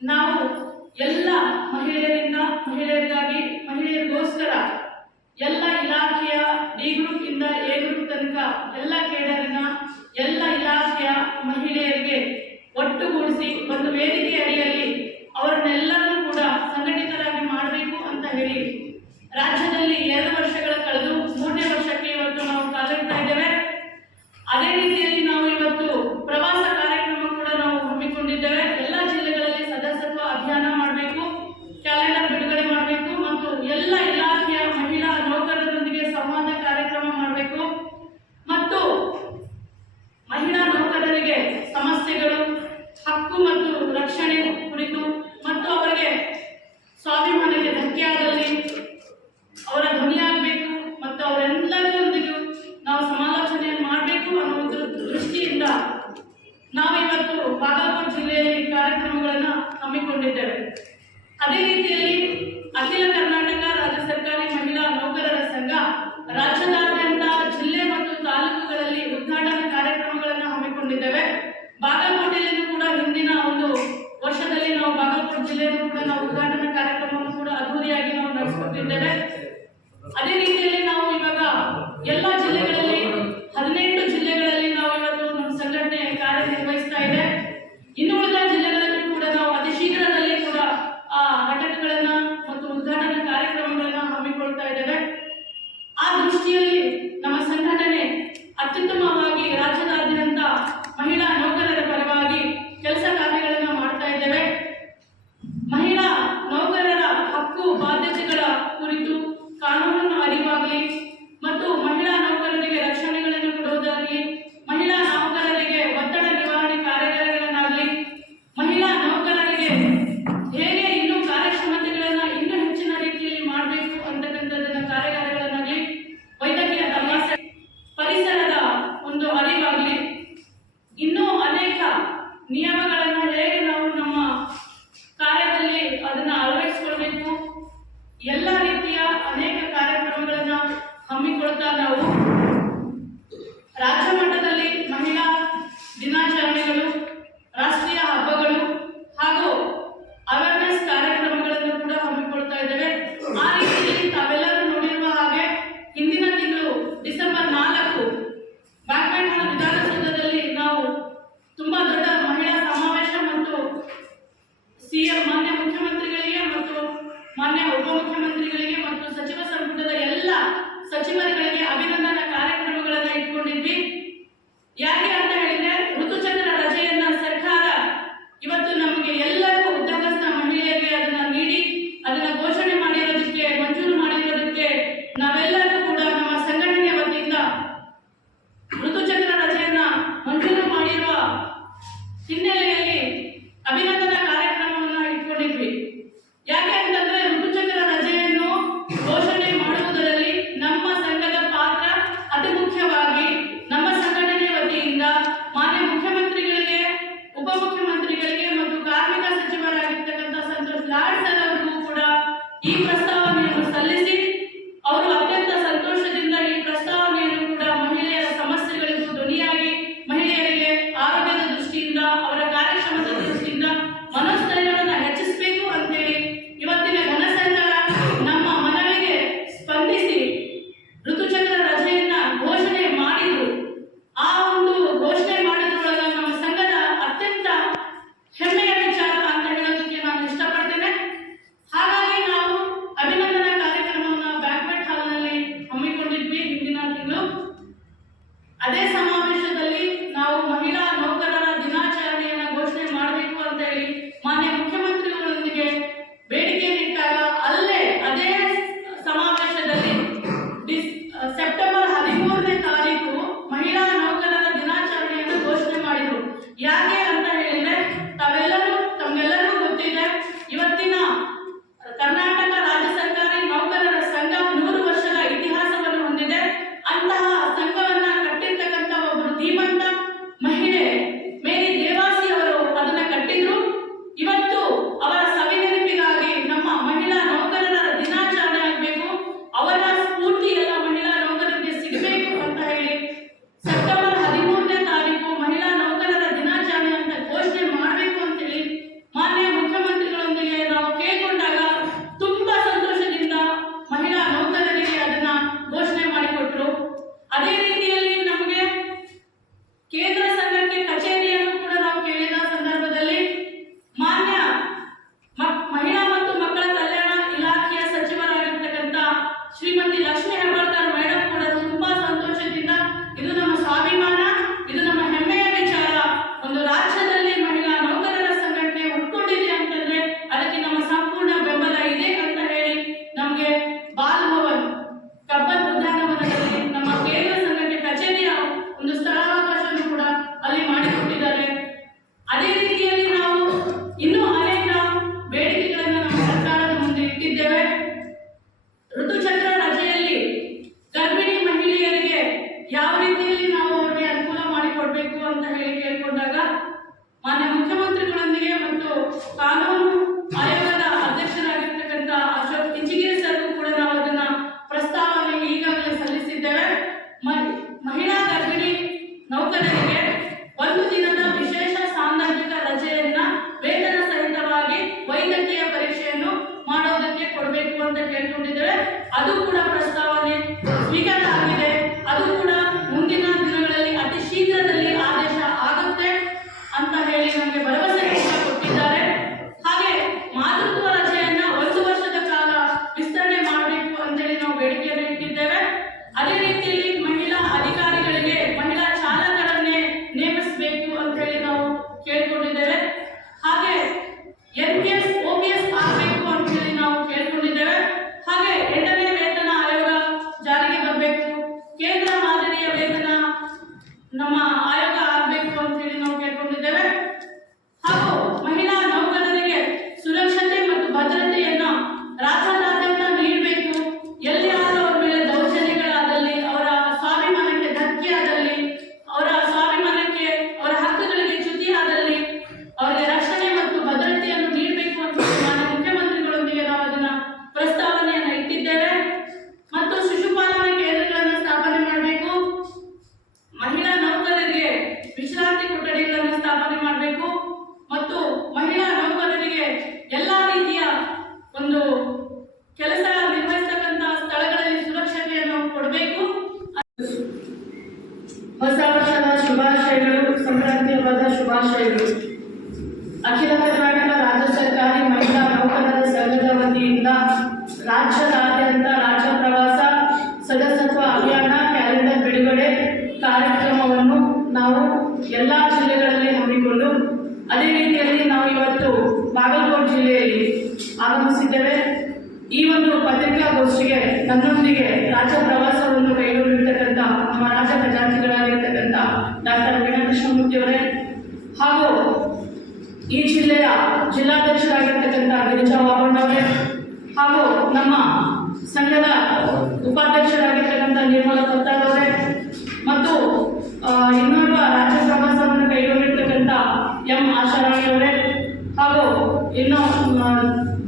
ನಾವು ಎಲ್ಲ ಮಹಿಳೆಯರಿಗಾಗಿ ಮಹಿಳೆಯರಿಗೋಸ್ಕರ ಎಲ್ಲ ಇಲಾಖೆಯ ಡಿ ಗ್ರೂಪ್ ಇಂದ ಎ ಗ್ರೂಪ್ ತನಕ ಎಲ್ಲ ಕೇಡರ್ನ ಎಲ್ಲ ಇಲಾಖೆಯ ಮಹಿಳೆಯರಿಗೆ ಒಟ್ಟುಗೂಡಿಸಿ ಒಂದು ವೇದಿಕೆ ಅಡಿಯಲ್ಲಿ ಅವರನ್ನೆಲ್ಲರೂ ಕೂಡ ಸಂಘಟಿತರಾಗಿ ಮಾಡಬೇಕು ಅಂತ ಹೇಳಿ ರಾಜ್ಯದಲ್ಲಿ 2 ವರ್ಷಗಳ ಕಳೆದು 3ನೇ ವರ್ಷಕ್ಕೆ ಇವತ್ತು ನಾವು ಕಾಲಿಡ್ತಾ ಇದ್ದೇವೆ. ಅದೇ ರೀತಿಯಲ್ಲಿ ನಾವು ಇವತ್ತು ಪ್ರವಾಸ ಕಾರ್ಯಕ್ರಮ ಕೂಡ ನಾವು ಹಮ್ಮಿಕೊಂಡಿದ್ದೇವೆ. ಎಲ್ಲ ಜಿಲ್ಲೆಗಳಲ್ಲಿ ಸದಸ್ಯತ್ವ ಅಭಿಯಾನ ಮಾಡಬೇಕು, ಕ್ಯಾಲೆಂಡರ್ ಬಿಡುಗಡೆ ಮಾಡಬೇಕು ಮತ್ತು ಎಲ್ಲ ಇಲಾಖೆಯ ಮಹಿಳಾ ನೌಕರರೊಂದಿಗೆ ಸಂವಾದ ಕಾರ್ಯಕ್ರಮ ಮಾಡಬೇಕು ಮತ್ತು ಮಹಿಳಾ ನೌಕರರಿಗೆ ಸಮಸ್ಯೆಗಳು, ಹಕ್ಕು ಮತ್ತು ರಕ್ಷಣೆ ಕುರಿತು ಮತ್ತು ಅವರಿಗೆ ಸ್ವಾಭಿಮಾನಕ್ಕೆ ಧಕ್ಕೆಯಾದಲ್ಲಿ ಅವರ ಧ್ವನಿಯಾಗಬೇಕು ಮತ್ತು ಅವರೆಲ್ಲರೊಂದಿಗೂ ನಾವು ಸಮಾಲೋಚನೆ ಮಾಡಬೇಕು ಅನ್ನುವ ದೃಷ್ಟಿಯಿಂದ ನಾವಿವತ್ತು ಬಾಗಲಕೋಟೆ ಜಿಲ್ಲೆಯಲ್ಲಿ ಕಾರ್ಯಕ್ರಮಗಳನ್ನು ಹಮ್ಮಿಕೊಂಡಿದ್ದೇವೆ. ಅದೇ ರೀತಿಯಲ್ಲಿ ಅಖಿಲ ಕರ್ನಾಟಕ ರಾಜ್ಯ ಸರ್ಕಾರಿ ಮಹಿಳಾ ನೌಕರರ ಸಂಘ ರಾಜ್ಯದಾದ್ಯಂತ ಜಿಲ್ಲೆ ಮತ್ತು ತಾಲೂಕುಗಳಲ್ಲಿ ಉದ್ಘಾಟನಾ ಕಾರ್ಯಕ್ರಮಗಳನ್ನು ಹಮ್ಮಿಕೊಂಡಿದ್ದೇವೆ. ಬಾಗಲಕೋಟೆಯಲ್ಲೂ ಕೂಡ ಹಿಂದಿನ ಒಂದು ವರ್ಷದಲ್ಲಿ ನಾವು ಬಾಗಲಕೋಟೆ ಜಿಲ್ಲೆಯನ್ನು ಕೂಡ ನಾವು ಉದ್ಘಾಟನಾ ಕಾರ್ಯಕ್ರಮವನ್ನು ಕೂಡ ಅದ್ದೂರಿಯಾಗಿ ನಾವು ನಡೆಸಿಕೊಟ್ಟಿದ್ದೇವೆ. ಅದೇ ರೀತಿಯಲ್ಲಿ ನಾವು ಇವಾಗ ಎಲ್ಲ ಜಿಲ್ಲೆಗಳಲ್ಲಿ 18 ಜಿಲ್ಲೆಗಳಲ್ಲಿ ನಾವು ಇವತ್ತು ನಮ್ಮ ಸಂಘಟನೆ ಕಾರ್ಯನಿರ್ವಹಿಸ್ತಾ ಇದೆ. ಇನ್ನು ಉಳಿದ ಜಿಲ್ಲೆಗಳಲ್ಲಿ ಕೂಡ ನಾವು ಅತಿ ಶೀಘ್ರದಲ್ಲಿ ಕೂಡ ಆ ಘಟಕಗಳನ್ನ ಮತ್ತು ಉದ್ಘಾಟನಾ ಕಾರ್ಯಕ್ರಮಗಳನ್ನ ಹಮ್ಮಿಕೊಳ್ತಾ ಇದ್ದೇವೆ. ಆ ದೃಷ್ಟಿಯಲ್ಲಿ ನಮ್ಮ ಸಂಘಟನೆ ಅತ್ಯುತ್ತಮವಾಗಿ ರಾಜ್ಯದಾದ್ಯಂತ ಮಹಿಳಾ ಮಾನ್ಯ ಮುಖ್ಯಮಂತ್ರಿಗಳೊಂದಿಗೆ ಮತ್ತು ಕಾನೂನು ಆಯೋಗದ ಅಧ್ಯಕ್ಷರಾಗಿರ್ತಕ್ಕಂಥ ಅಶೋಕ್ ಇಂಜಿಗೇರಿ ಸರ್ಗೂ ಕೂಡ ನಾವು ಅದನ್ನ ಪ್ರಸ್ತಾವನೆ ಈಗಾಗಲೇ ಸಲ್ಲಿಸಿದ್ದೇವೆ. ಮಹಿಳಾ ಗರ್ಭಿಣಿ ನೌಕರರಿಗೆ 1 ದಿನದ ವಿಶೇಷ ಸಾಂದರ್ಭಿಕ ರಜೆಯನ್ನ ವೇತನ ಸಹಿತವಾಗಿ ವೈದ್ಯಕೀಯ ಪರೀಕ್ಷೆಯನ್ನು ಮಾಡೋದಕ್ಕೆ ಕೊಡಬೇಕು ಅಂತ ಕೇಳ್ಕೊಂಡಿದ್ದೇವೆ. ಅದು ಕೂಡ ಪ್ರಸ್ತಾವನೆ ಸ್ವೀಕಾರ ಆಗಿದೆ. ಅದು ಕೂಡ ಮುಂದಿನ ದಿನಗಳಲ್ಲಿ ಅತಿ ಶೀಘ್ರದಲ್ಲಿ ಆದೇಶ ಆಗುತ್ತೆ ಅಂತ ಹೇಳಿ ನಮಗೆ ಭರವಸೆ ಕೊಟ್ಟಿದ್ದಾರೆ. ಹಾಗೆ ಮಾತೃತ್ವ ರಜೆಯನ್ನ 1 ವರ್ಷದ ಕಾಲ ವಿಸ್ತರಣೆ ಮಾಡಬೇಕು ಅಂತೇಳಿ ನಾವು ಬೇಡಿಕೆಯನ್ನು ಇಟ್ಟಿದ್ದೇವೆ. ಅದೇ ರೀತಿಯಲ್ಲಿ ಮಹಿಳಾ ಅಧಿಕಾರಿಗಳಿಗೆ ಮಹಿಳಾ ಚಾಲಕರನ್ನೇ ನೇಮಿಸಬೇಕು ಅಂತ ಹೇಳಿ ನಾವು ಕೇಳ್ಕೊಂಡಿದ್ದೇವೆ. ಹಾಗೆ NPS OPS ಆಗಬೇಕು ಅಂತ ಹೇಳಿ ನಾವು ಕೇಳ್ಕೊಂಡಿದ್ದೇವೆ. ಹಾಗೆ 8ನೇ ವೇತನ ಆಯೋಗ ಜಾರಿಗೆ ಬರಬೇಕು. ಕೇಂದ್ರ ಮಾದರಿಯ ವೇತನ ನಮ್ಮ ಆಯೋಗ ಆಗಬೇಕು ಅಂತ ಹೇಳಿ ನಾವು ಕೇಳ್ಕೊಂಡಿದ್ದೇವೆ. ಹಾಗೂ ಮಹಿಳಾ ನೌಕರರಿಗೆ ಸುರಕ್ಷತೆ ಮತ್ತು ಭದ್ರತೆಯನ್ನು ರಾಜ್ಯಾದ್ಯಂತ ನೀಡಬೇಕು. ಎಲ್ಲಿಯಾದರೂ ಅವರ ಮೇಲೆ ದೌರ್ಜನ್ಯಗಳಾದಲ್ಲಿ, ಅವರ ಸ್ವಾಭಿಮಾನಕ್ಕೆ ಧಕ್ಕೆ ಆದಲ್ಲಿ, ಅವರ ಸ್ವಾಭಿಮಾನಕ್ಕೆ ಅವರ ಹಕ್ಕುಗಳಿಗೆ ಚ್ಯುತಿ ಆದಲ್ಲಿ ಅವರಿಗೆ ರಕ್ಷಣೆ ಮತ್ತು ಭದ್ರತೆಯನ್ನು ನೀಡಬೇಕು ಅಂತ ಮಾನ್ಯ ಮುಖ್ಯಮಂತ್ರಿಗಳೊಂದಿಗೆ ನಾವು ಅದನ್ನ ಪ್ರಸ್ತಾವನೆಯನ್ನು ಇಟ್ಟಿದ್ದೇವೆ. ಮತ್ತು ಶಿಶುಪಾಲನಾ ಕೇಂದ್ರಗಳನ್ನು ಸ್ಥಾಪನೆ ಮಾಡಬೇಕು. ಮಹಿಳಾ ನೌಕರರಿಗೆ ವಿಶ್ರಾಂತಿ ಕೊಠಡಿಗಳನ್ನು ಸ್ಥಾಪನೆ ಮಾಡಬೇಕು ಮತ್ತು ಮಹಿಳಾ ನೌಕರರಿಗೆ ಎಲ್ಲಾ ರೀತಿಯ ಒಂದು ಕೆಲಸ ನಿರ್ವಹಿಸತಕ್ಕಂಥ ಸ್ಥಳಗಳಲ್ಲಿ ಸುರಕ್ಷತೆಯನ್ನು ಕೊಡಬೇಕು. ಹೊಸ ವರ್ಷದ ಶುಭಾಶಯಗಳು, ಸಂಕ್ರಾಂತಿ ಹಬ್ಬದ ಶುಭಾಶಯಗಳು. ಅಖಿಲ ಕರ್ನಾಟಕ ರಾಜ್ಯ ಸರ್ಕಾರಿ ಮಹಿಳಾ ನೌಕರರ ಸಂಘದ ವತಿಯಿಂದ ರಾಜ್ಯದಾದ್ಯಂತ ರಾಜ್ಯ ಪ್ರವಾಸ ಸದಸ್ಯತ್ವ ಅಭಿಯಾನ ಕ್ಯಾಲೆಂಡರ್ ಬಿಡುಗಡೆ ಕಾರ್ಯಕ್ರಮವನ್ನು ನಾವು ಎಲ್ಲ ಜಿಲ್ಲೆಗಳಲ್ಲಿ ಹಮ್ಮಿಕೊಂಡು ಅದೇ ರೀತಿಯಲ್ಲಿ ನಾವು ಇವತ್ತು ಬಾಗಲಕೋಟೆ ಜಿಲ್ಲೆಯಲ್ಲಿ ಆಗಮಿಸಿದ್ದೇವೆ. ಈ ಒಂದು ಪತ್ರಿಕಾಗೋಷ್ಠಿಗೆ ನನ್ನೊಂದಿಗೆ ರಾಜ್ಯ ಪ್ರವಾಸವನ್ನು ಕೈಗೊಂಡಿರ್ತಕ್ಕಂಥ ನಮ್ಮ ರಾಜ್ಯ ಖಜಾಂಚಿಗಳಾಗಿರ್ತಕ್ಕಂಥ ಡಾಕ್ಟರ್ ವೀಣಾ ಕೃಷ್ಣಮೂರ್ತಿ ಅವರೇ ಹಾಗೂ ಈ ಜಿಲ್ಲೆಯ ಜಿಲ್ಲಾಧ್ಯಕ್ಷರಾಗಿರ್ತಕ್ಕಂಥ ಗಿರಿಜಾ ವಾಬಣ್ಣ ಅವರೇ ಹಾಗೂ ನಮ್ಮ ಸಂಘದ ಉಪಾಧ್ಯಕ್ಷರಾಗಿರ್ತಕ್ಕಂಥ ನಿರ್ಮಲಾ ಪತ್ತಾರ್ ಅವರೇ ಮತ್ತು ಇನ್ನೋರ್ವ ರಾಜ್ಯ ಪ್ರವಾಸವನ್ನು ಕೈಗೊಂಡಿರ್ತಕ್ಕಂಥ ಎಂ ಆಶಾರಾಣಿ ಅವರೇ ಹಾಗೂ ಇನ್ನು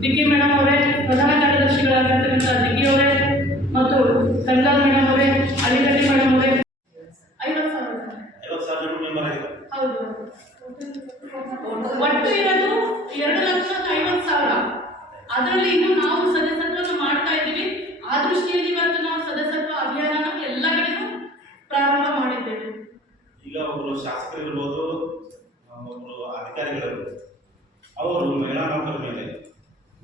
ದಿಗ್ಗಿ ಮೇಡಮ್ ಅವರೇ, ಪ್ರಧಾನ ಕಾರ್ಯದರ್ಶಿಗಳಾಗಿರ್ತಕ್ಕಂಥ ದಿಗ್ಗಿ ಅವರೇ ಮತ್ತು ಕಂದಾಲ್ ಮೇಡಮ್ ಅವರೇ, ಅಲಿಗಡ್ಡಿ ಮೇಡಮ್ ಅವರೇ. 50,000 ಹೌದು. ಒಟ್ಟು ಇರೋದು 2,50,000. ಅದರಲ್ಲಿ ಇನ್ನು ನಾವು ಸದಸ್ಯತ್ವವನ್ನು ಮಾಡ್ತಾ ಇದ್ದೀವಿ. ಆ ದೃಷ್ಟಿಯಲ್ಲಿ ಇವತ್ತು ನಾವು ಸದಸ್ಯತ್ವ ಅಭಿಯಾನ ಎಲ್ಲ ಕಡೆಗೂ ಪ್ರಾರಂಭ ಮಾಡಿದ್ದೇವೆ. ಈಗ ಒಬ್ಬರು ಶಾಸಕರಿರ್ಬೋದು, ಒಬ್ಬರು ಅಧಿಕಾರಿಗಳಿರ್ಬೋದು, ಅವರು ಮಹಿಳಾ ನೌಕರ ಮೇಲೆ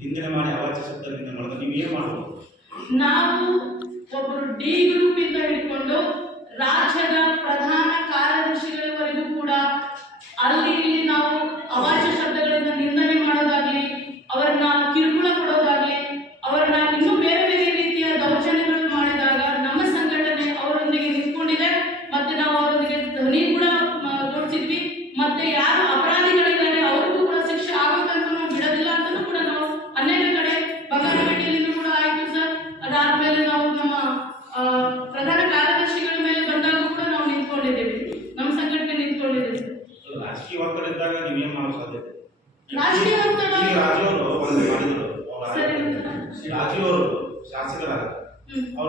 ನಿಂದನೆ ಮಾಡಿ ಅವಾಚ್ಯ ಶಬ್ದದಿಂದ ಮಾಡಿದ್ರೆ ನೀವು ಏನು ಮಾಡಬಹುದು? ನಾವು ಒಬ್ಬರು ಡಿ ಗ್ರೂಪ್ ಇಂದ ಹಿಡ್ಕೊಂಡು ರಾಜ್ಯದ ಪ್ರಧಾನ ಕಾರ್ಯದರ್ಶಿಗಳವರೆಗೂ ಕೂಡ ಅಲ್ಲಿ ಇಲ್ಲಿ ನಾವು ಅವಾಚ್ಯ ಶಬ್ದಗಳಿಂದ ನಿಂದನೆ ಮಾಡೋದಾಗ್ಲಿ, ಅವರನ್ನ ಕಿರುಕುಳ ಕೊಡೋದಾಗ್ಲಿ, ಅವರನ್ನ ಇನ್ನೂ ಬೇರೆ ಬೇರೆ ರೀತಿಯ ದೌರ್ಜನ್ಯಗಳು ಮಾಡಿದಾಗ ನಮ್ಮ ಸಂಘಟನೆ ಅವರೊಂದಿಗೆ ನಿಂತ್ಕೊಂಡಿದೆ. ಮತ್ತೆ ನಾವು ಅವರೊಂದಿಗೆ ಧ್ವನಿ ಕೂಡ ತೋರಿಸಿದ್ವಿ. ಮತ್ತೆ ಯಾರು ಅಪರಾಧಿಗಳಿದ್ದಾರೆ ಅವ್ರಿಗೂ ಕೂಡ ಶಿಕ್ಷೆ ಆಗೋಕ್ಕಂತ ನಾವು ಬಿಡೋದಿಲ್ಲ ಅಂತಲೂ ಕೂಡ ನಾವು ಅನೇಕ ಕಡೆ ಬಂಗಾರಪೇಟೆಯಲ್ಲಿನೂ ಕೂಡ ಆಯ್ತು ಸರ್. ಅದಾದ್ಮೇಲೆ ನಾವು ನಮ್ಮ ಪ್ರಧಾನ ಕಾರ್ಯದರ್ಶಿಗಳ ಮೇಲೆ ಬಂದಾಗ ಕೂಡ ನಾವು ನಿಂತ್ಕೊಂಡಿದ್ದೇವೆ, ನಮ್ಮ ಸಂಘಟನೆ ನಿಂತ್ಕೊಂಡಿದ್ದೇವೆ. ರಾಜಕೀಯ ಒತ್ತಡ ಇದ್ದಾಗ ನೀವೇನ್ ಮಾಡೋ ಸಾಧ್ಯತೆ? ರಾಜಕೀಯ ಒತ್ತಡ ರಾಜೀವರು ಶಾಸಕರಾಗ ಅವ್ರ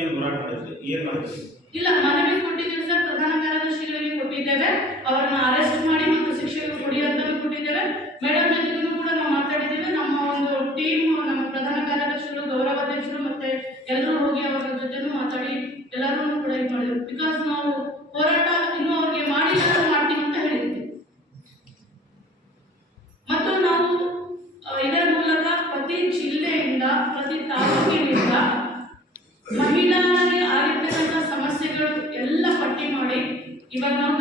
ಏನ್ ಹೋರಾಟ ಮಾಡಿದ್ರಿ, ಏನ್ ಮಾಡಿದ್ರಿ? ಇಲ್ಲ, ಮನವಿ ಕೊಟ್ಟಿದ್ದೇವೆ ಸರ್, ಪ್ರಧಾನ ಕಾರ್ಯದರ್ಶಿಗಳಿಗೆ ಕೊಟ್ಟಿದ್ದೇವೆ. ಅವರನ್ನ ಅರೆಸ್ಟ್ ಮಾಡಿ ಮತ್ತು ಶಿಕ್ಷೆ ಕೊಡಿ ಅಂತ ಕೊಟ್ಟಿದ್ದೇವೆ. ಮೇಡಮ್ ಜೊತೆಗೂ ಕೂಡ ನಾವು ಮಾತಾಡಿದ್ದೇವೆ. ನಮ್ಮ ಒಂದು ಟೀಮ್, ನಮ್ಮ ಪ್ರಧಾನ ಕಾರ್ಯದರ್ಶಿಗಳು, ಗೌರವಾಧ್ಯಕ್ಷರು ಮತ್ತೆ ಎಲ್ಲರೂ ಹೋಗಿ ಅವರ ಜೊತೆನೂ ಮಾತಾಡಿ ಎಲ್ಲರೂ ಕೂಡ ಇದು ಮಾಡಿದ್ರು. ಬಿಕಾಸ್ ನಾವು ಹೋರಾಟ ಇನ್ನೂ ಅವ್ರಿಗೆ ಮಾಡಿ ಮಾಡ್ತೀವಿ ಅಂತ ಹೇಳಿದ್ವಿ. ಮತ್ತು ನಾವು ಇದರ ಮೂಲಕ ಪ್ರತಿ ಜಿಲ್ಲೆಯಿಂದ, ಪ್ರತಿ ತಾಲೂಕಿನಿಂದ ಮಹಿಳೆಯರಿಗೆ ಆಗಿರ್ತಕ್ಕಂಥ ಸಮಸ್ಯೆಗಳು ಎಲ್ಲ ಪಟ್ಟಿ ಮಾಡಿ ಇವಾಗ ನಾವು